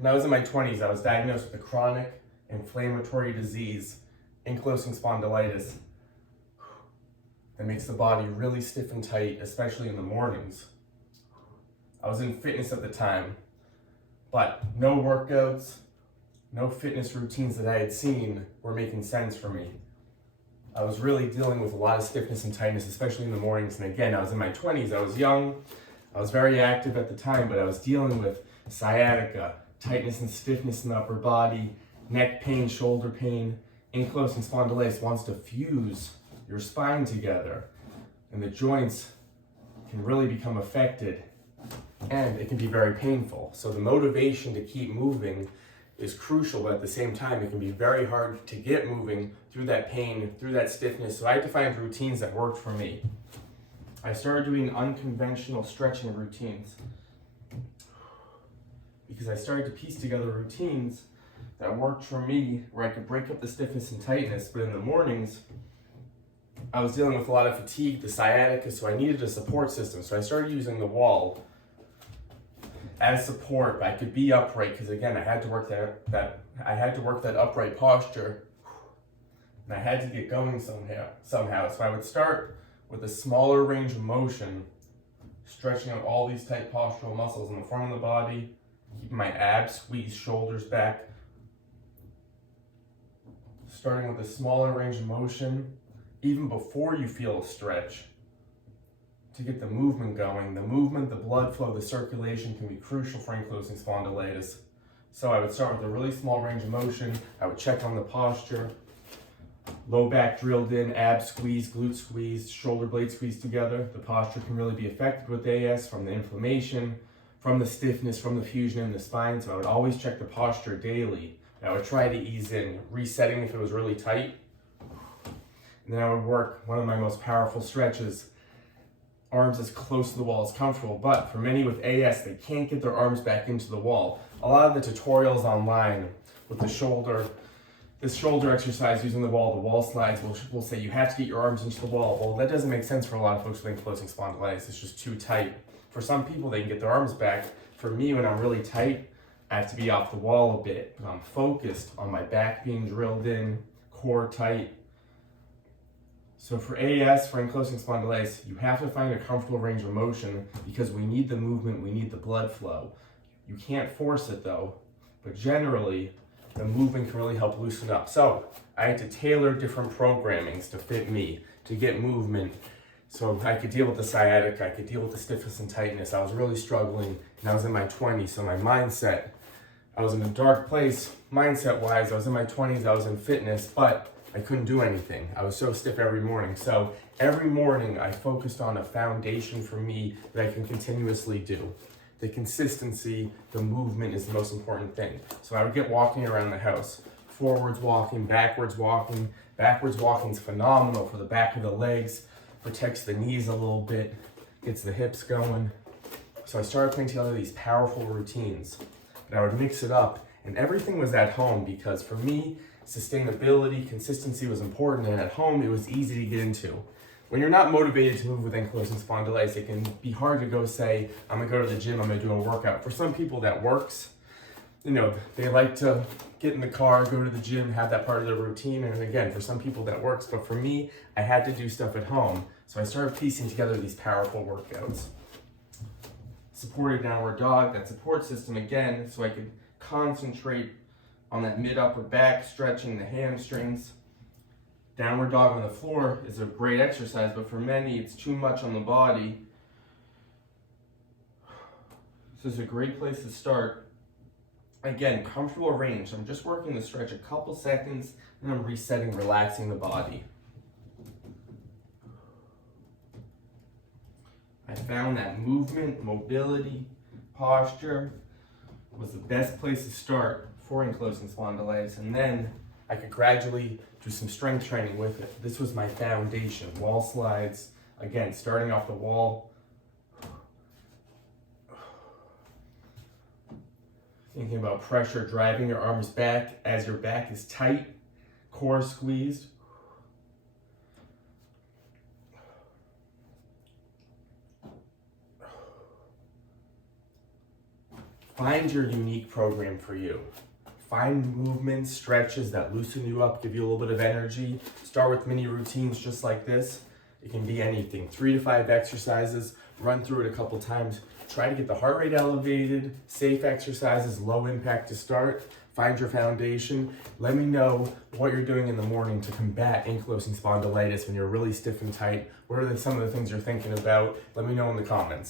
When I was in my 20s, I was diagnosed with a chronic inflammatory disease, ankylosing spondylitis, that makes the body really stiff and tight, especially in the mornings. I was in fitness at the time, but no workouts, no fitness routines that I had seen were making sense for me. I was really dealing with a lot of stiffness and tightness, especially in the mornings. And again, I was in my 20s, I was young, I was very active at the time, but I was dealing with sciatica, tightness and stiffness in the upper body, neck pain, shoulder pain. Ankylosing spondylitis wants to fuse your spine together, and the joints can really become affected, and it can be very painful. So the motivation to keep moving is crucial, but at the same time, it can be very hard to get moving through that pain, through that stiffness. So I had to find routines that worked for me. I started doing unconventional stretching routines because I started to piece together routines that worked for me, where I could break up the stiffness and tightness. But in the mornings, I was dealing with a lot of fatigue, the sciatica, so I needed a support system. So I started using the wall as support. I could be upright because again, I had to work that upright posture, and I had to get going somehow. So I would start with a smaller range of motion, stretching out all these tight postural muscles in the front of the body, keeping my abs squeezed, shoulders back. Starting with a smaller range of motion, even before you feel a stretch, to get the movement going. The movement, the blood flow, the circulation can be crucial for ankylosing spondylitis. So I would start with a really small range of motion. I would check on the posture, low back drilled in, abs squeezed, glute squeezed, shoulder blades squeezed together. The posture can really be affected with AS from the inflammation, from the stiffness, from the fusion in the spine. So I would always check the posture daily. I would try to ease in, resetting if it was really tight. And then I would work one of my most powerful stretches, arms as close to the wall as comfortable. But for many with AS, they can't get their arms back into the wall. A lot of the tutorials online with this shoulder exercise using the wall slides will say you have to get your arms into the wall. Well, that doesn't make sense for a lot of folks with ankylosing spondylitis. It's just too tight. For some people, they can get their arms back. For me, when I'm really tight, I have to be off the wall a bit, but I'm focused on my back being drilled in, core tight. So for AS, for ankylosing spondylitis, you have to find a comfortable range of motion because we need the movement, we need the blood flow. You can't force it though, but generally, the movement can really help loosen up. So I had to tailor different programmings to fit me, to get movement. So I could deal with the sciatica, I could deal with the stiffness and tightness. I was really struggling, and I was in my 20s, so my mindset, I was in a dark place mindset-wise. I was in my 20s, I was in fitness, but I couldn't do anything. I was so stiff every morning. So every morning I focused on a foundation for me that I can continuously do. The consistency, the movement is the most important thing. So I would get walking around the house, forwards walking, backwards walking. Backwards walking is phenomenal for the back of the legs, protects the knees a little bit, gets the hips going. So I started putting together these powerful routines. And I would mix it up, and everything was at home because for me, sustainability, consistency was important, and at home it was easy to get into. When you're not motivated to move with ankylosing spondylitis, it can be hard to go say, I'm gonna go to the gym, I'm gonna do a workout. For some people that works, they like to get in the car, go to the gym, have that part of their routine. And again, for some people that works, but for me, I had to do stuff at home. So I started piecing together these powerful workouts. Supported downward dog, that support system again, so I could concentrate on that mid-upper back, stretching the hamstrings. Downward dog on the floor is a great exercise, but for many, it's too much on the body. This is a great place to start. Again, comfortable range. I'm just working the stretch a couple seconds, and I'm resetting, relaxing the body. I found that movement, mobility, posture was the best place to start for ankylosing spondylitis, and then I could gradually do some strength training with it. This was my foundation. Wall slides, again, starting off the wall. Thinking about pressure, driving your arms back as your back is tight, core squeezed. Find your unique program for you. Find movements, stretches that loosen you up, give you a little bit of energy. Start with mini routines just like this. It can be anything, 3 to 5 exercises, run through it a couple times. Try to get the heart rate elevated, safe exercises, low impact to start. Find your foundation. Let me know what you're doing in the morning to combat ankylosing spondylitis when you're really stiff and tight. What are some of the things you're thinking about? Let me know in the comments.